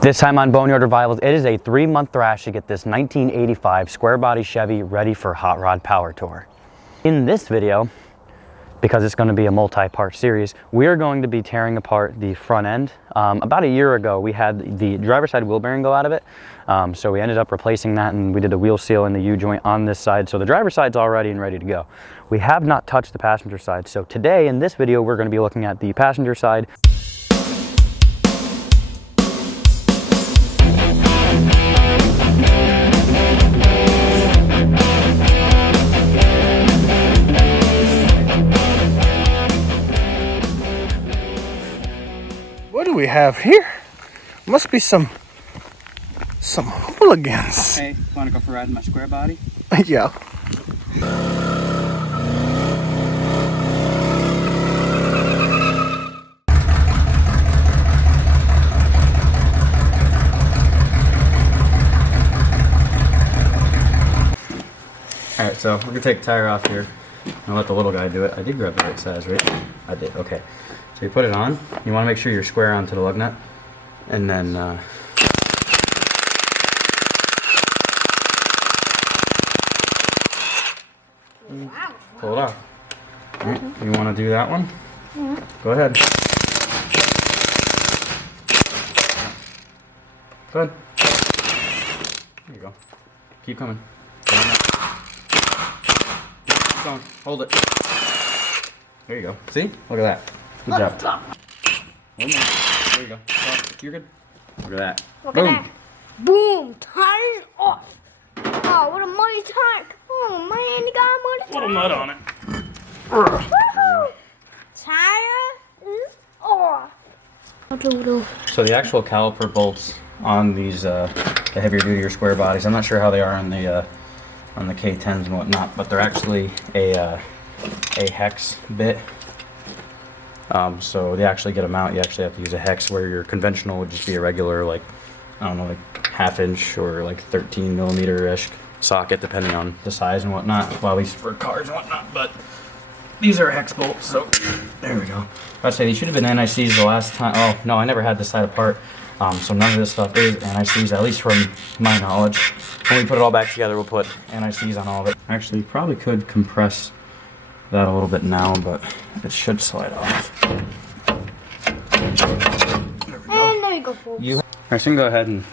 This time on Boneyard Revivals, it is a 3-month thrash to get this 1985 Square Body Chevy ready for Hot Rod Power Tour. In this video, because it's going to be a multi-part series, we are going to be tearing apart the front end. About a year ago, we had the driver's side wheel bearing go out of it. So we ended up replacing that, and we did a wheel seal in the U-joint on this side. So the driver's side's all ready and ready to go. We have not touched the passenger side. So today in this video, we're going to be looking at the passenger side. What do we have here? Must be some hooligans. Hey, want to go for a ride in my Square Body? Yeah. Alright, so we're gonna take the tire off here. I'll let the little guy do it. I did grab the right size, right? I did, okay. So you put it on. You want to make sure you're square onto the lug nut. And then pull it off. Alright, you want to do that one? Yeah. Go ahead. Go ahead. There you go. Keep coming. Keep going. Hold it. There you go. See? Look at that. Good job. One more. There you go. Oh, you're good. Look at that. Look at that. Boom. Tires off. Oh, what a muddy tire. Oh, man, you got a muddy tire. Little mud on it. Woohoo! Tire is off. So the actual caliper bolts on these the heavier duty square bodies, I'm not sure how they are on the K10s and whatnot, but they're actually a hex bit. So they actually get them out. You actually have to use a hex, where your conventional would just be a regular, like, I don't know, like 1/2 inch or like 13 millimeter-ish socket, depending on the size and whatnot. Well, at least for cars and whatnot, but these are hex bolts, so there we go. I'd say these should have been NICs the last time. Oh, no, I never had this side apart. So none of this stuff is NICs, at least from my knowledge. When we put it all back together, we'll put NICs on all of it. Actually, probably could compress that a little bit now, but it should slide off. There we go. And there you go, folks. Alright, so we can go ahead and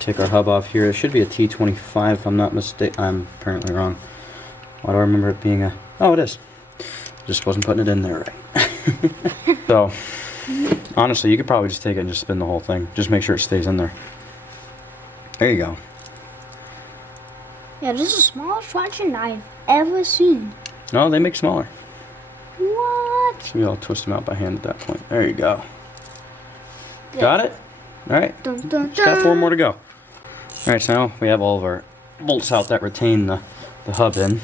take our hub off here. It should be a T25 if I'm not mistaken. I'm apparently wrong. Why do I remember it being a... Oh, it is. Just wasn't putting it in there right. So, honestly, you could probably just take it and just spin the whole thing. Just make sure it stays in there. There you go. Yeah, this is the smallest traction I've ever seen. No, they make smaller. What? Maybe I'll twist them out by hand at that point. There you go. Yeah. Got it? Alright. Dun, dun, Just got dun. 4 more to go. Alright, so now we have all of our bolts out that retain the hub in.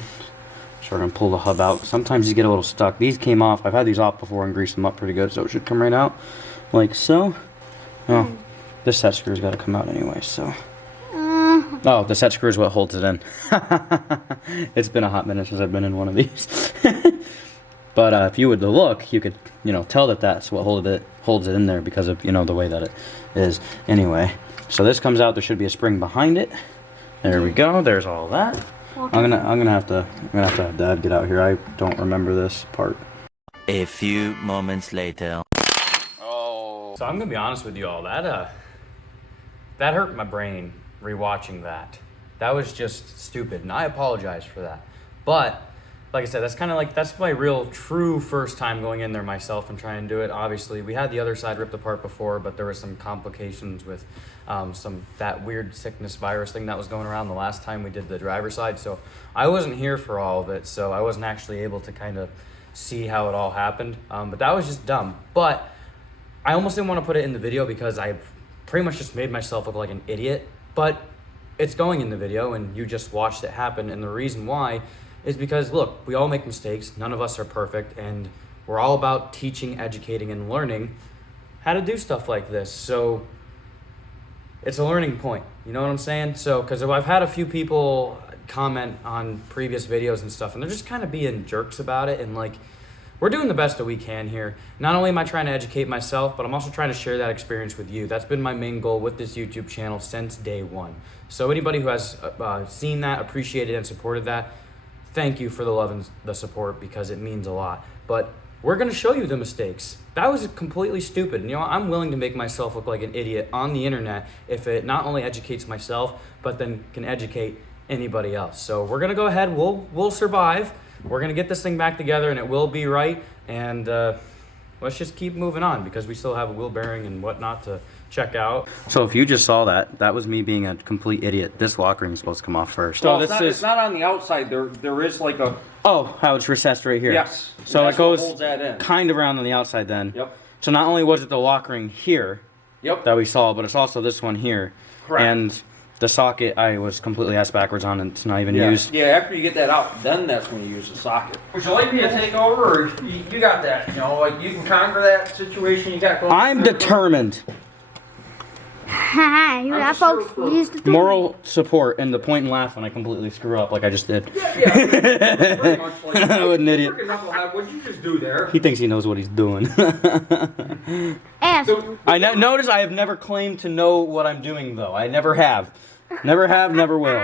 So we're going to pull the hub out. Sometimes you get a little stuck. These came off. I've had these off before and greased them up pretty good, so it should come right out. Like so. Oh, this set screw's got to come out anyway, so... Oh, the set screw is what holds it in. It's been a hot minute since I've been in one of these. But if you would look, you could, tell that that's what holds it in there, because of, the way that it is. Anyway, so this comes out. There should be a spring behind it. There we go. There's all that. I'm gonna have to have Dad get out here. I don't remember this part. A few moments later. Oh. So I'm gonna be honest with you all. That hurt my brain. Rewatching that was just stupid, and I apologize for that. But like I said, that's my real true first time going in there myself and trying to do it. Obviously we had the other side ripped apart before, but there were some complications with that weird sickness virus thing that was going around the last time we did the driver's side, so I wasn't here for all of it, so I wasn't actually able to kind of see how it all happened. But that was just dumb. But I almost didn't want to put it in the video, because I pretty much just made myself look like an idiot. But it's going in the video, and you just watched it happen. And the reason why is because, look, we all make mistakes. None of us are perfect. And we're all about teaching, educating, and learning how to do stuff like this. So it's a learning point. You know what I'm saying? So, because I've had a few people comment on previous videos and stuff, and they're just kind of being jerks about it. And, like, we're doing the best that we can here. Not only am I trying to educate myself, but I'm also trying to share that experience with you. That's been my main goal with this YouTube channel since day one. So anybody who has seen that, appreciated and supported that, thank you for the love and the support, because it means a lot. But we're gonna show you the mistakes. That was completely stupid. And, you know, I'm willing to make myself look like an idiot on the internet if it not only educates myself, but then can educate anybody else. So we're gonna go ahead, we'll survive. We're gonna get this thing back together and it will be right. And let's just keep moving on, because we still have a wheel bearing and whatnot to check out. So if you just saw that, that was me being a complete idiot. This lock ring is supposed to come off first. Well, it's not on the outside. There is like a... Oh, how it's recessed right here. Yes. So it goes holds that in. kind of around on the outside then. Yep. So not only was it the lock ring here Yep. that we saw, but it's also this one here. Correct. And the socket I was completely ass backwards on, and it's not even used. Yeah, after you get that out, then that's when you use the socket. Would you like me to take over, or you got that? You know, like you can conquer that situation you got going. I'm determined. Haha, you're not supposed to use the tool. Moral support and the point and laugh when I completely screw up like I just did. Yeah. Pretty much like, I'm an idiot. Freaking knucklehead, what'd you just do there? He thinks he knows what he's doing. Ask. Notice I have never claimed to know what I'm doing, though. I never have. Never have, never will.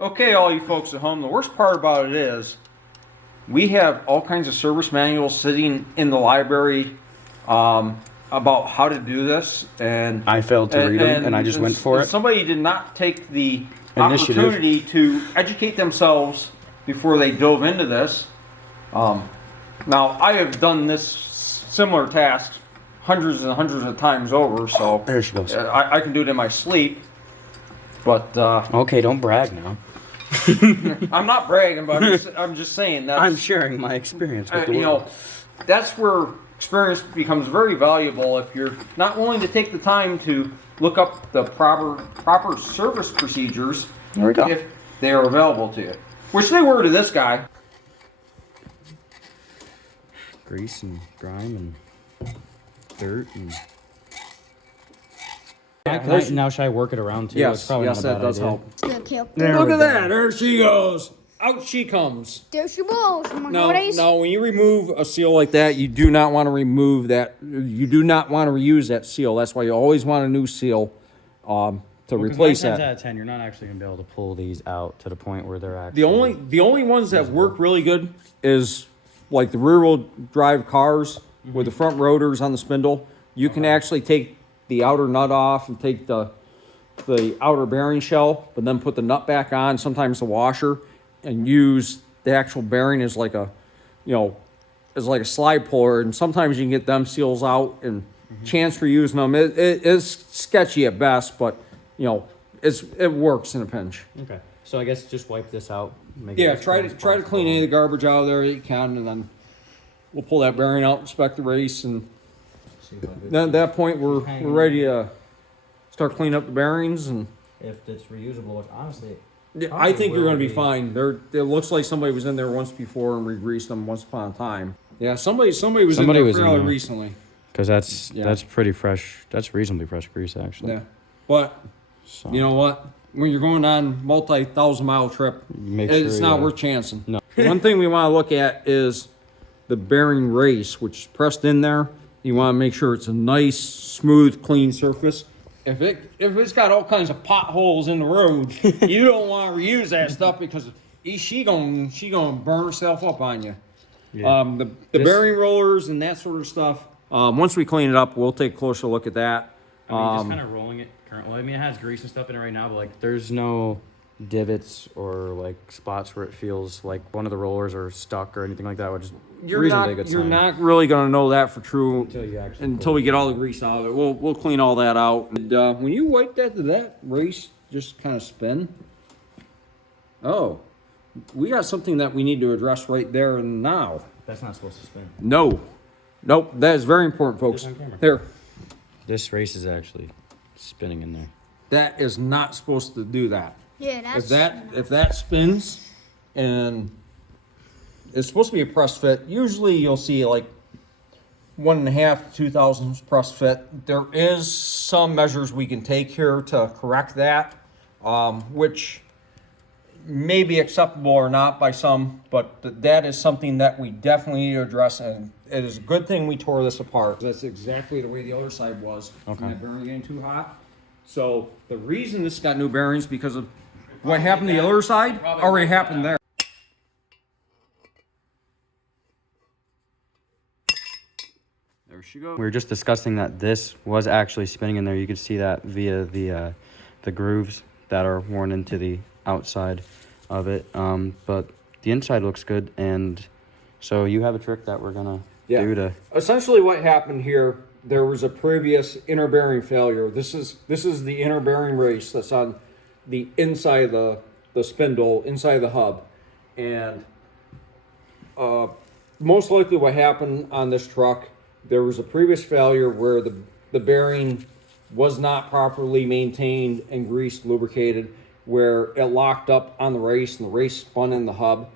Okay, all you folks at home, the worst part about it is we have all kinds of service manuals sitting in the library about how to do this, and I failed to read them, and I just went for it. Somebody did not take the Initiative. opportunity to educate themselves before they dove into this. Now, I have done this similar task hundreds and hundreds of times over, so There she goes. I can do it in my sleep. But Okay, don't brag now. I'm not bragging, but I'm just saying that I'm sharing my experience with the you world. know, that's where experience becomes very valuable if you're not willing to take the time to look up the proper service procedures. There we go. If they are available to you, which they were to this guy. Grease and grime and dirt and... now should I work it around too? It's probably not a bad idea. Look at that! There she goes. Out she comes. There she goes. No, when you remove a seal like that, you do not want to remove that. You do not want to reuse that seal. That's why you always want a new seal to replace 9 times that. out of 10, you're not actually gonna be able to pull these out to the point where they're actually... The only ones that work really good is like the rear wheel drive cars with the front rotors on the spindle. You can actually take the outer nut off and take the outer bearing shell, but then put the nut back on, sometimes the washer, and use the actual bearing as like a, as like a slide puller. And sometimes you can get them seals out, and chance for using them. It is sketchy at best, but it works in a pinch. Okay, so I guess just wipe this out. Make Yeah, it as try clean to as try to possible. clean any of the garbage out of there that you can, and then we'll pull that bearing out, inspect the race, and then at that point we're ready to start cleaning up the bearings. And If it's reusable, which honestly... I think you're going to be fine. It looks like somebody was in there once before and re-greased them once upon a time. Yeah, somebody was in there fairly recently. Because that's pretty fresh. That's reasonably fresh grease, actually. Yeah, but So, you know what? When you're going on multi-thousand-mile trip, Make it's sure not you- worth chancing. No. One thing we want to look at is the bearing race, which is pressed in there. You want to make sure it's a nice, smooth, clean surface. If it's got all kinds of potholes in the road, you don't want to reuse that stuff, because she gonna burn herself up on you. Yeah. The bearing rollers and that sort of stuff. Once we clean it up, we'll take a closer look at that. I mean, just kind of rolling it currently. I mean, it has grease and stuff in it right now, but like, there's no divots or like spots where it feels like one of the rollers are stuck or anything like that, which is reasonably good You're sign. not really gonna know that for true Until we get all the grease out of it. We'll clean all that out. And when you wipe that, did that race just kind of spin? Oh, we got something that we need to address right there and now. That's not supposed to spin. No, nope, that is very important, folks. Just on camera. Here, This race is actually spinning in there. that is not supposed to do that. Yeah, that's... If that spins, and it's supposed to be a press fit, usually you'll see like 1.5 to 2 thousandths press fit. There is some measures we can take here to correct that, which maybe acceptable or not by some, but that is something that we definitely need to address, and it is a good thing we tore this apart. That's exactly the way the other side was. Okay. That bearing getting too hot. So the reason this got new bearings because of what happened to the other side already happened there. There she goes. We were just discussing that this was actually spinning in there. You could see that via the grooves that are worn into the outside of it. But the inside looks good, and so you have a trick that we're gonna do to. Essentially, what happened here? There was a previous inner bearing failure. This is the inner bearing race that's on the inside of the spindle, inside of the hub, and most likely what happened on this truck, there was a previous failure where the bearing was not properly maintained and greased, lubricated, where it locked up on the race and the race spun in the hub.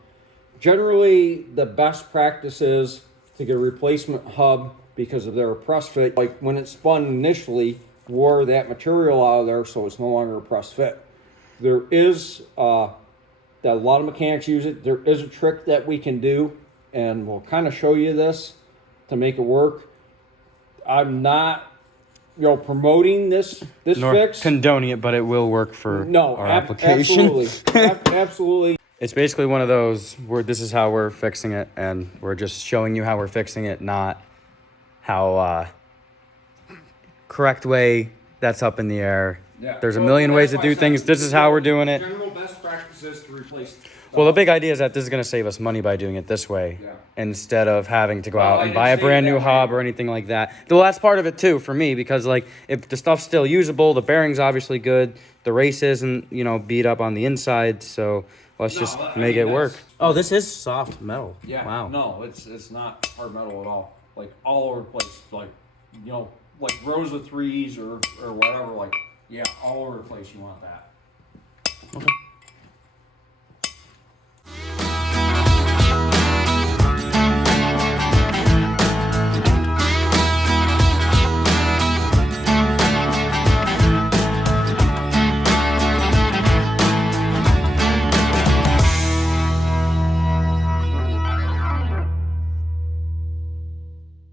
Generally, the best practice is to get a replacement hub because of their press fit. Like when it spun initially, wore that material out of there, so it's no longer a press fit. There is that a lot of mechanics use it. There is a trick that we can do, and we'll kind of show you this to make it work. I'm not, promoting this Nor fix. condoning it, but it will work for our application. Absolutely. Absolutely. It's basically one of those where this is how we're fixing it, and we're just showing you how we're fixing it, not how correct way that's up in the air. Yeah. There's a million ways to do things. This is how we're doing it. General best practice is to replace. Well, the big idea is that this is going to save us money by doing it this way, instead of having to go out and buy a brand new hub or anything like that. Well, that's part of it too for me, because like if the stuff's still usable, the bearing's obviously good, the race isn't beat up on the inside, so let's just make it work. Oh, this is soft metal. Yeah. Wow. No, it's not hard metal at all. Like all over the place. Like like rows of threes or whatever. Like all over the place. You want that. Okay.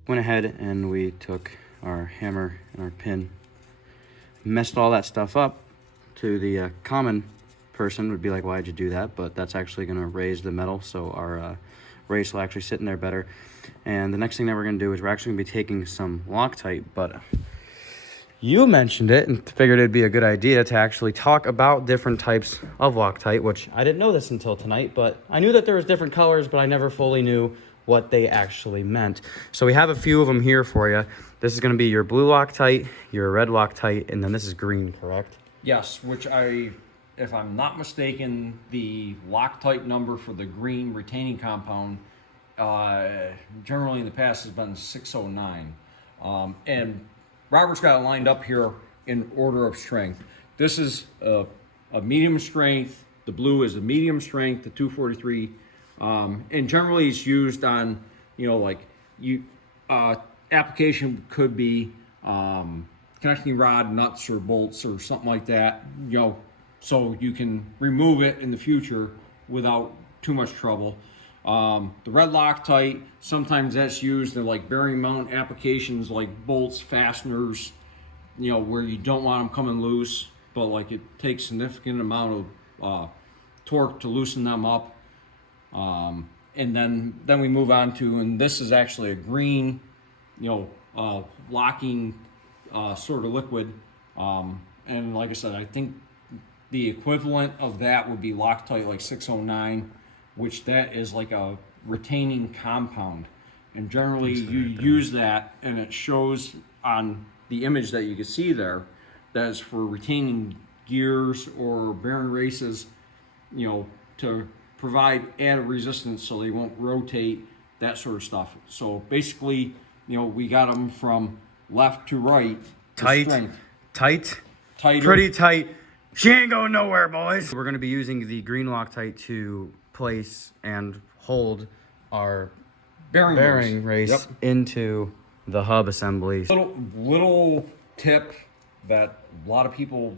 Went ahead and we took our hammer and our pin, messed all that stuff up. To the common person would be like, why'd you do that? But that's actually going to raise the metal, so our race will actually sit in there better. And the next thing that we're going to do is we're actually going to be taking some Loctite, but you mentioned it and figured it'd be a good idea to actually talk about different types of Loctite, which I didn't know this until tonight, but I knew that there was different colors, but I never fully knew what they actually meant. So we have a few of them here for you. This is going to be your blue Loctite, your red Loctite, and then this is green, correct? Yes, which if I'm not mistaken, the Loctite number for the green retaining compound generally in the past has been 609. And Robert's got it lined up here in order of strength. This is a medium strength. The blue is a medium strength, the 243. And generally it's used on, application could be connecting rod, nuts, or bolts, or something like that, so you can remove it in the future without too much trouble. The red Loctite, sometimes that's used in like bearing mount applications like bolts, fasteners, where you don't want them coming loose, but like it takes significant amount of torque to loosen them up. And then we move on to, and this is actually a green, locking sort of liquid. And like I said, I think the equivalent of that would be Loctite like 609, which that is like a retaining compound. And generally you use that, and it shows on the image that you can see there, that is for retaining gears or bearing races, to provide added resistance so they won't rotate, that sort of stuff. So basically, we got them from left to right. Tight, Tighter. pretty tight. She ain't going nowhere, boys. We're going to be using the green Loctite to place and hold our bearing race into the hub assembly. Little tip that a lot of people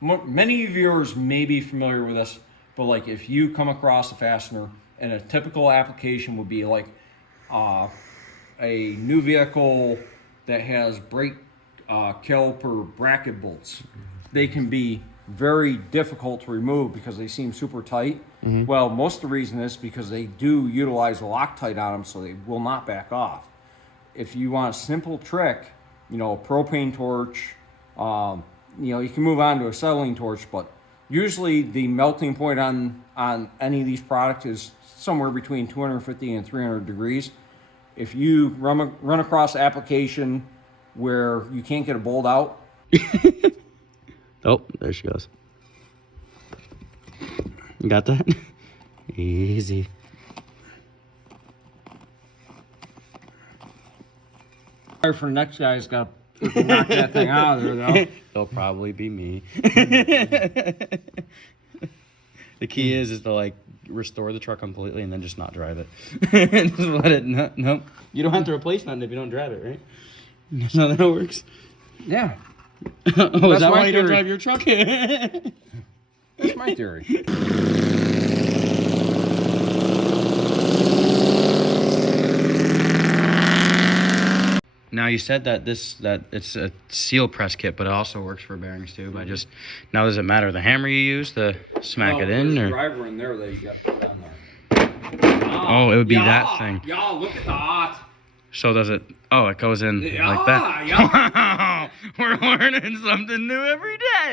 many viewers may be familiar with this, but like if you come across a fastener, and a typical application would be like a new vehicle that has brake caliper bracket bolts. They can be very difficult to remove because they seem super tight. Well, most of the reason is because they do utilize a Loctite on them, so they will not back off. If you want a simple trick, you know, a propane torch, you know, you can move on to a acetylene torch, but usually the melting point on any of these products is somewhere between 250 and 300 degrees. If you run across an application where you can't get a bolt out. Oh, there she goes. You got that? Easy. Sorry for the next guy's got to knock that thing out of there, though. It'll probably be me. The key is to like restore the truck completely and then just not drive it. Just let it. Nope. You don't have to replace nothing if you don't drive it, right? That's not how that works. Yeah. Oh, is that why you don't theory. drive your truck? That's my theory. Now you said that it's a seal press kit, but it also works for bearings too. But now does it matter the hammer you use to smack it in, there's or? a driver in there that you got to put on there. Oh, it would be that thing. Yeah, look at that. So does it? Oh, it goes in Yeah, like that. yeah. Wow, we're learning something new every day.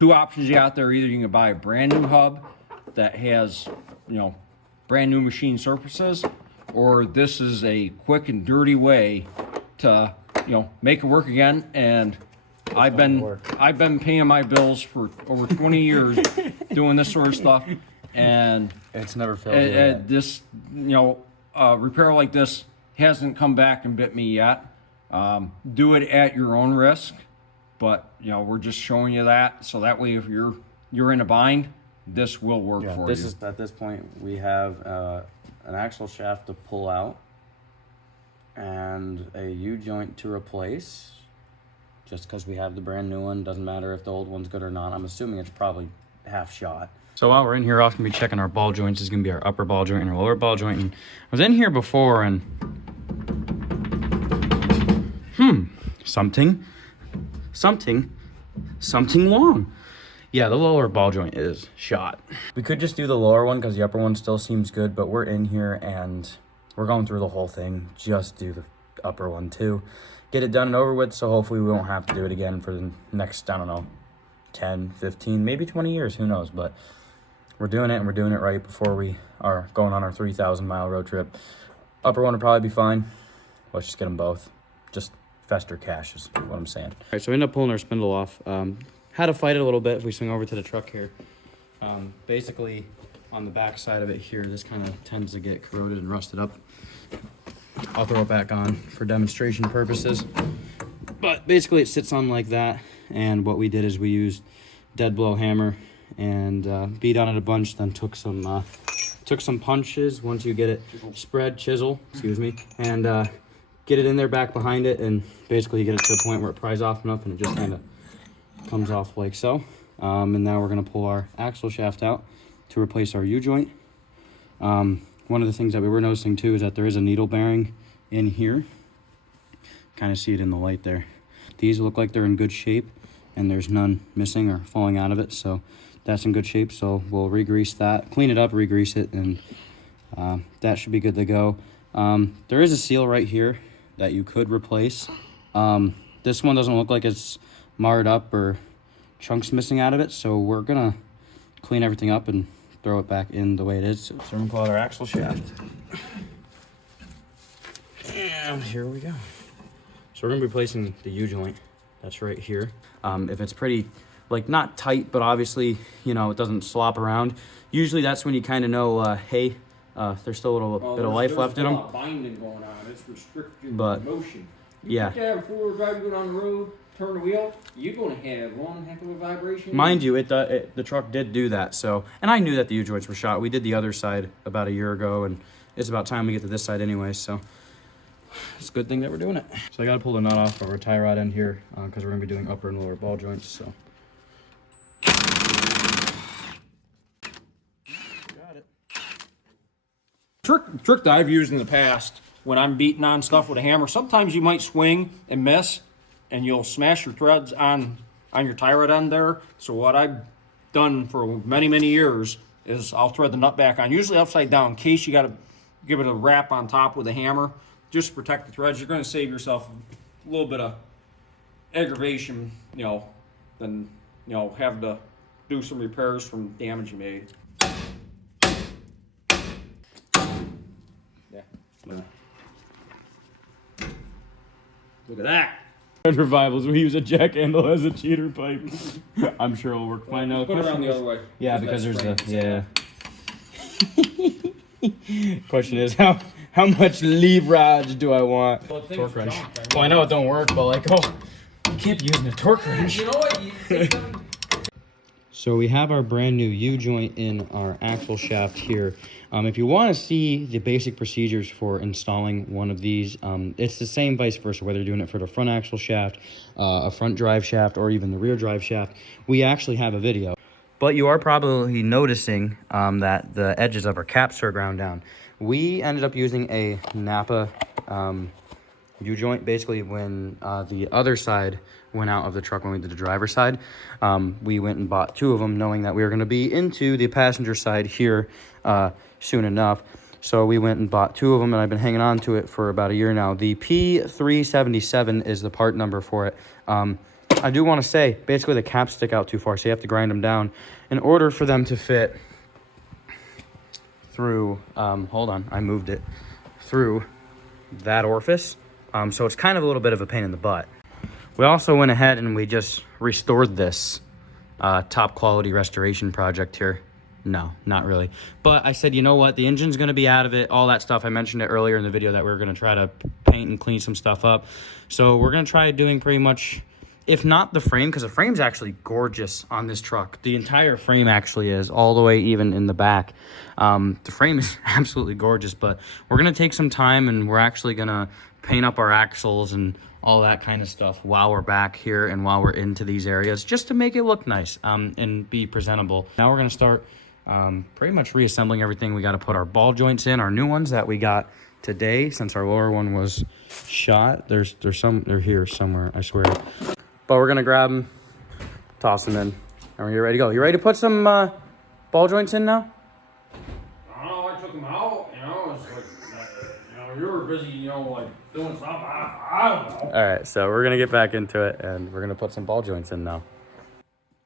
Two options you got there. Either you can buy a brand new hub that has, you know, brand new machine surfaces, or this is a quick and dirty way to, you know, make it work again. And I've been paying my bills for over 20 years doing this sort of stuff, and It's never failed. this, you know, repair like this hasn't come back and bit me yet. Do it at your own risk, but you know, we're just showing you that so that way if you're in a bind, this will work for This you. is at this point we have an axle shaft to pull out and a U-joint to replace. Just because we have the brand new one, doesn't matter if the old one's good or not. I'm assuming it's probably half shot. So while we're in here, we're also gonna be checking our ball joints. This is gonna be our upper ball joint and our lower ball joint. And I was in here before and something long. Yeah, the lower ball joint is shot. We could just do the lower one because the upper one still seems good, but we're in here and we're going through the whole thing. Just do the upper one too. Get it done and over with, so hopefully we won't have to do it again for the next, I don't know, 10, 15, maybe 20 years, who knows, but we're doing it and we're doing it right before we are going on our 3,000-mile road trip. Upper one will probably be fine. Let's just get them both. Just fester cash is what I'm saying. All right, so we ended up pulling our spindle off. Had to fight it a little bit if we swing over to the truck here. Basically, on the back side of it here, this kind of tends to get corroded and rusted up. I'll throw it back on for demonstration purposes. But basically it sits on like that, and what we did is we used dead blow hammer and beat on it a bunch, then took some punches once you get it chisel, excuse me, and get it in there back behind it, and basically get it to a point where it pries off enough and it just kind of comes off like so. And now we're going to pull our axle shaft out to replace our U-joint. One of the things that we were noticing too is that there is a needle bearing in here. Kind of see it in the light there. These look like they're in good shape and there's none missing or falling out of it, so that's in good shape. So we'll re-grease that, clean it up, re-grease it, and that should be good to go. There is a seal right here that you could replace. This one doesn't look like it's marred up or chunks missing out of it, so we're gonna clean everything up and throw it back in the way it is. So we're gonna pull out our axle shaft. And here we go. So we're gonna be replacing the U-joint. That's right here. If it's pretty, like, not tight, but obviously, you know, it doesn't slop around, usually that's when you kind of know, hey, there's still a little bit of life left in them. There's a lot of binding going on. It's restricting But, motion. yeah. If you have four-wheel drive going on the road, turn the wheel, you're going to have one heck of a vibration. Mind you, the truck did do that, so, and I knew that the U-joints were shot. We did the other side about a year ago, and it's about time we get to this side anyway, so let's go good thing that we're doing it. So I gotta pull the nut off of our tie rod end here because we're gonna be doing upper and lower ball joints. So. Got it. Trick that I've used in the past when I'm beating on stuff with a hammer. Sometimes you might swing and miss, and you'll smash your threads on your tie rod end there. So what I've done for many years is I'll thread the nut back on, usually upside down, in case you got to give it a wrap on top with a hammer, just to protect the threads. You're going to save yourself a little bit of aggravation, than have to do some repairs from damage you made. Yeah. Look at that. Revivals, we use a jack handle as a cheater pipe. I'm sure it'll work fine now. Put it around the other way. Yeah, because there's Question is, how much leave rods do I want? Well, torque wrench. Well, I know it don't work, but like, you can't be using a torque wrench. You know what? So we have our brand new U-joint in our axle shaft here. If you want to see the basic procedures for installing one of these, it's the same vice versa, whether you're doing it for the front axle shaft, a front drive shaft, or even the rear drive shaft. We actually have a video. But you are probably noticing that the edges of our caps are ground down. We ended up using a Napa U-joint basically when the other side went out of the truck when we did the driver's side. We went and bought 2 of them knowing that we were going to be into the passenger side here soon enough. So we went and bought 2 of them, and I've been hanging on to it for about a year now. The P377 is the part number for it. I do want to say, basically the caps stick out too far, so you have to grind them down in order for them to fit through, hold on, I moved it, through that orifice. So it's kind of a little bit of a pain in the butt. We also went ahead and we just restored this top quality restoration project here. No, not really. But I said, you know what? The engine's going to be out of it, all that stuff. I mentioned it earlier in the video that we were going to try to paint and clean some stuff up. So we're going to try doing pretty much, if not the frame, because the frame's actually gorgeous on this truck. The entire frame actually is, all the way even in the back. The frame is absolutely gorgeous, but we're going to take some time and we're actually going to paint up our axles and all that kind of stuff while we're back here and while we're into these areas, just to make it look nice and be presentable. Now we're going to start pretty much reassembling everything. We got to put our ball joints in, our new ones that we got today since our lower one was shot. They're here somewhere, I swear. But we're going to grab them, toss them in, and we're ready to go. You ready to put some ball joints in now? I took them out, it's like, you were busy, like doing something, I don't know. All right, so we're going to get back into it, and we're going to put some ball joints in now.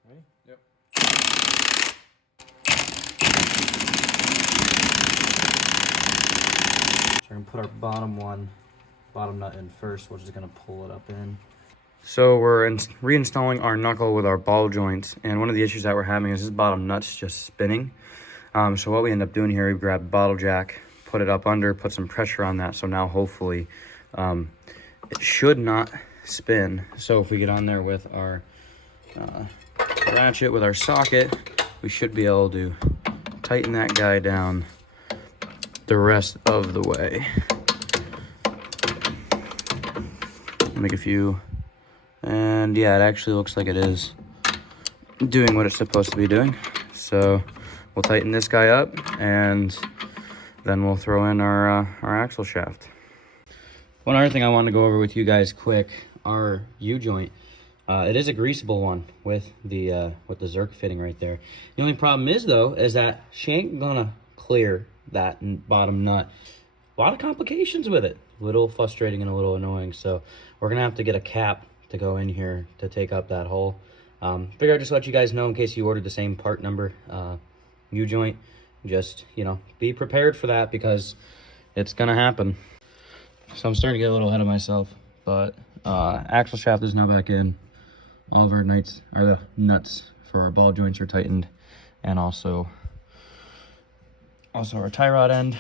Ready? Yep. So we're going to put our bottom nut in first. We're just going to pull it up in. So we're reinstalling our knuckle with our ball joints, and one of the issues that we're having is this bottom nut's just spinning. So what we end up doing here, we grab the bottle jack, put it up under, put some pressure on that, so now hopefully it should not spin. So if we get on there with our ratchet, with our socket, we should be able to tighten that guy down the rest of the way. Make a few, and yeah, it actually looks like it is doing what it's supposed to be doing. So we'll tighten this guy up, and then we'll throw in our axle shaft. One other thing I want to go over with you guys quick, our U-joint. It is a greasable one with the Zerk fitting right there. The only problem is though, is that she ain't gonna clear that bottom nut. A lot of complications with it. A little frustrating and a little annoying. So we're gonna have to get a cap to go in here to take up that hole. Figure I'd just let you guys know in case you ordered the same part number U-joint. Just, be prepared for that because it's gonna happen. So I'm starting to get a little ahead of myself, but axle shaft is now back in. All of our nuts for our ball joints are tightened, and also our tie rod end.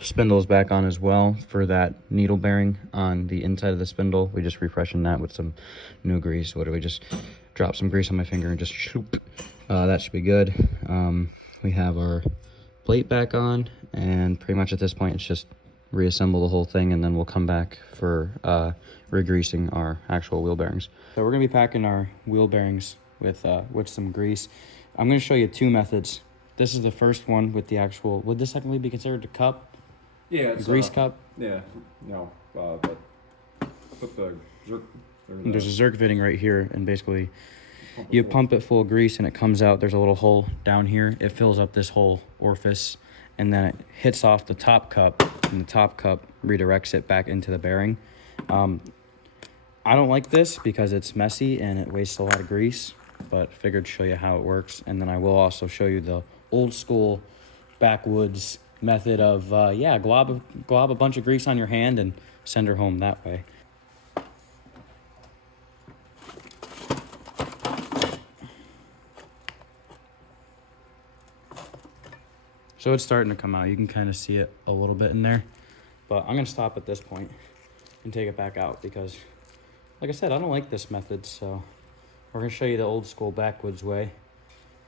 Spindle is back on as well for that needle bearing on the inside of the spindle. We just refreshened that with some new grease. What do we just drop some grease on my finger and just shoop. That should be good. We have our plate back on, and pretty much at this point it's just reassemble the whole thing, and then we'll come back for re-greasing our actual wheel bearings. So we're gonna be packing our wheel bearings with some grease. I'm gonna show you two methods. This is the first one with the actual, would this technically be considered a cup? Yeah, it's a grease cup? Yeah, no, but put the Zerk. There's a Zerk fitting right here, and basically you pump it full of grease and it comes out. There's a little hole down here. It fills up this whole orifice, and then it hits off the top cup, and the top cup redirects it back into the bearing. I don't like this because it's messy and it wastes a lot of grease, but figured to show you how it works. And then I will also show you the old school backwoods method of glob a bunch of grease on your hand and send her home that way. So it's starting to come out. You can kind of see it a little bit in there, but I'm gonna stop at this point and take it back out because, like I said, I don't like this method. So we're gonna show you the old school backwoods way.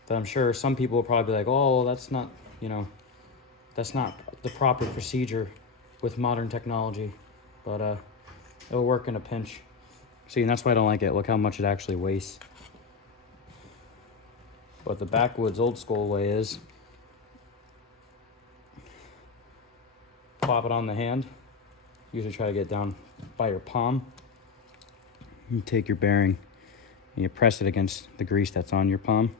But I'm sure some people will probably be like, oh, well, that's not, that's not the proper procedure with modern technology. But it'll work in a pinch. See, and that's why I don't like it. Look how much it actually wastes. But the backwoods old school way is plop it on the hand. Usually try to get down by your palm. You take your bearing and you press it against the grease that's on your palm.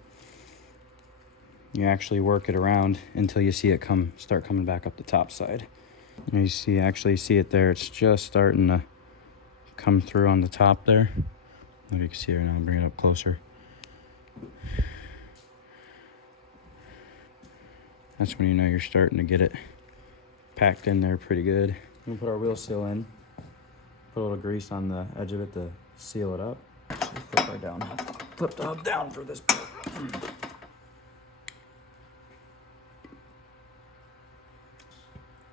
You actually work it around until you see it start coming back up the top side. And you actually see it there. It's just starting to come through on the top there. If you can see it now, I'll bring it up closer. That's when you know you're starting to get it packed in there pretty good. We'll put our wheel seal in. Put a little grease on the edge of it to seal it up. Flip right down. Flip the hub down for this part.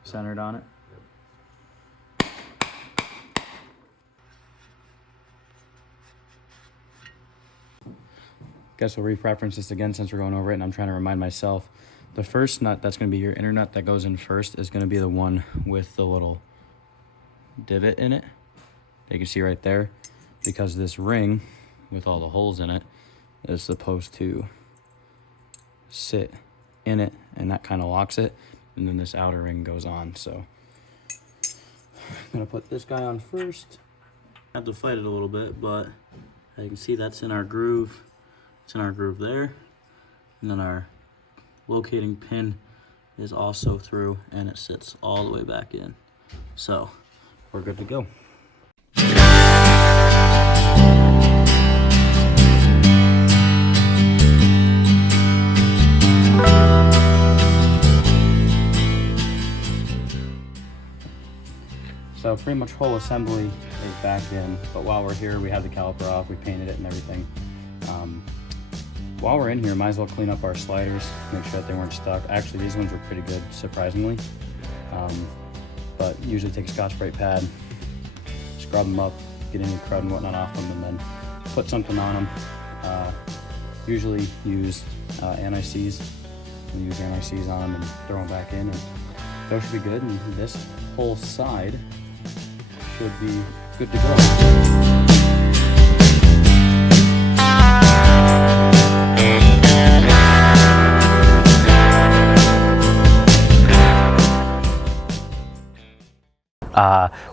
Centered on it. Guess we'll re-preference this again since we're going over it, and I'm trying to remind myself. The first nut that's going to be your inner nut that goes in first is going to be the one with the little divot in it. You can see right there, because this ring with all the holes in it is supposed to sit in it, and that kind of locks it, and then this outer ring goes on. So I'm going to put this guy on first. I have to fight it a little bit, but as you can see, that's in our groove. It's in our groove there, and then our locating pin is also through, and it sits all the way back in. So we're good to go. So pretty much whole assembly is back in, but while we're here, we have the caliper off, we painted it and everything. While we're in here, might as well clean up our sliders, make sure that they weren't stuck. Actually, these ones were pretty good, surprisingly. But usually take a Scotch-Brite pad, scrub them up, get any crud and whatnot off them, and then put something on them. Usually use anti-seize. We use anti-seize on them and throw them back in, and those should be good. And this whole side should be good to go.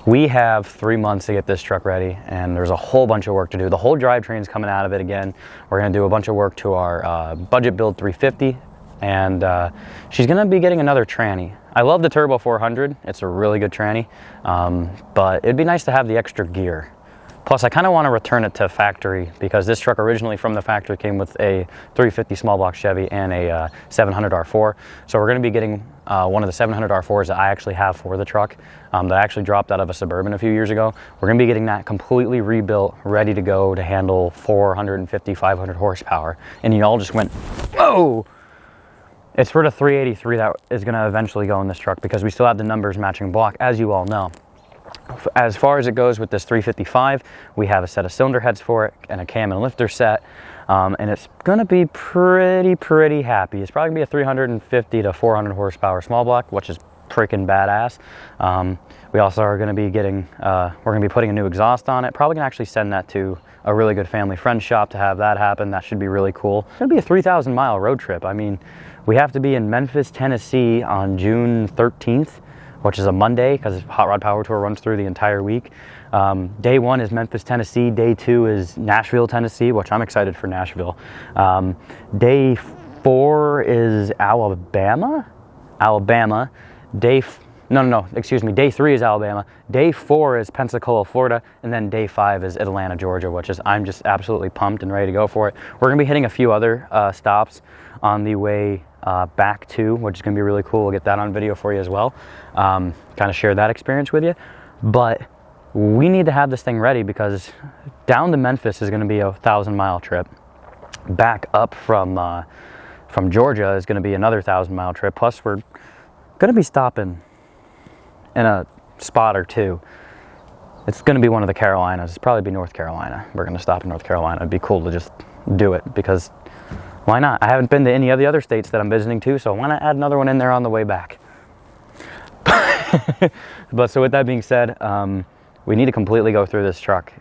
We have 3 months to get this truck ready, and there's a whole bunch of work to do. The whole drivetrain's coming out of it again. We're gonna do a bunch of work to our budget build 350, and she's gonna be getting another tranny. I love the Turbo 400. It's a really good tranny, but it'd be nice to have the extra gear. Plus, I kind of want to return it to factory because this truck originally from the factory came with a 350 small block Chevy and a 700 R4. So we're going to be getting one of the 700 R4s that I actually have for the truck that I actually dropped out of a Suburban a few years ago. We're going to be getting that completely rebuilt, ready to go to handle 450, 500 horsepower. And you all just went, whoa! It's for the 383 that is going to eventually go in this truck because we still have the numbers matching block, as you all know. As far as it goes with this 355, we have a set of cylinder heads for it and a cam and lifter set, and it's going to be pretty happy. It's probably going to be a 350 to 400 horsepower small block, which is freaking badass. We also are going to be getting, we're going to be putting a new exhaust on it. Probably going to actually send that to a really good family friend shop to have that happen. That should be really cool. It's going to be a 3,000 mile road trip. I mean, we have to be in Memphis, Tennessee on June 13th, which is a Monday because Hot Rod Power Tour runs through the entire week. Day 1 is Memphis, Tennessee. Day 2 is Nashville, Tennessee, which I'm excited for Nashville. Day 4 is Alabama. Day 3 is Alabama. Day 4 is Pensacola, Florida, and then day 5 is Atlanta, Georgia, which is, I'm just absolutely pumped and ready to go for it. We're gonna be hitting a few other stops on the way back too, which is gonna be really cool. We'll get that on video for you as well. Kind of share that experience with you. But we need to have this thing ready because down to Memphis is gonna be a 1,000 mile trip. Back up from Georgia is gonna be another 1,000 mile trip. Plus we're gonna be stopping in a spot or two. It's gonna be one of the Carolinas. It's probably be North Carolina. We're gonna stop in North Carolina. It'd be cool to just do it because why not? I haven't been to any of the other states that I'm visiting too, so why not add another one in there on the way back? But so with that being said, we need to completely go through this truck.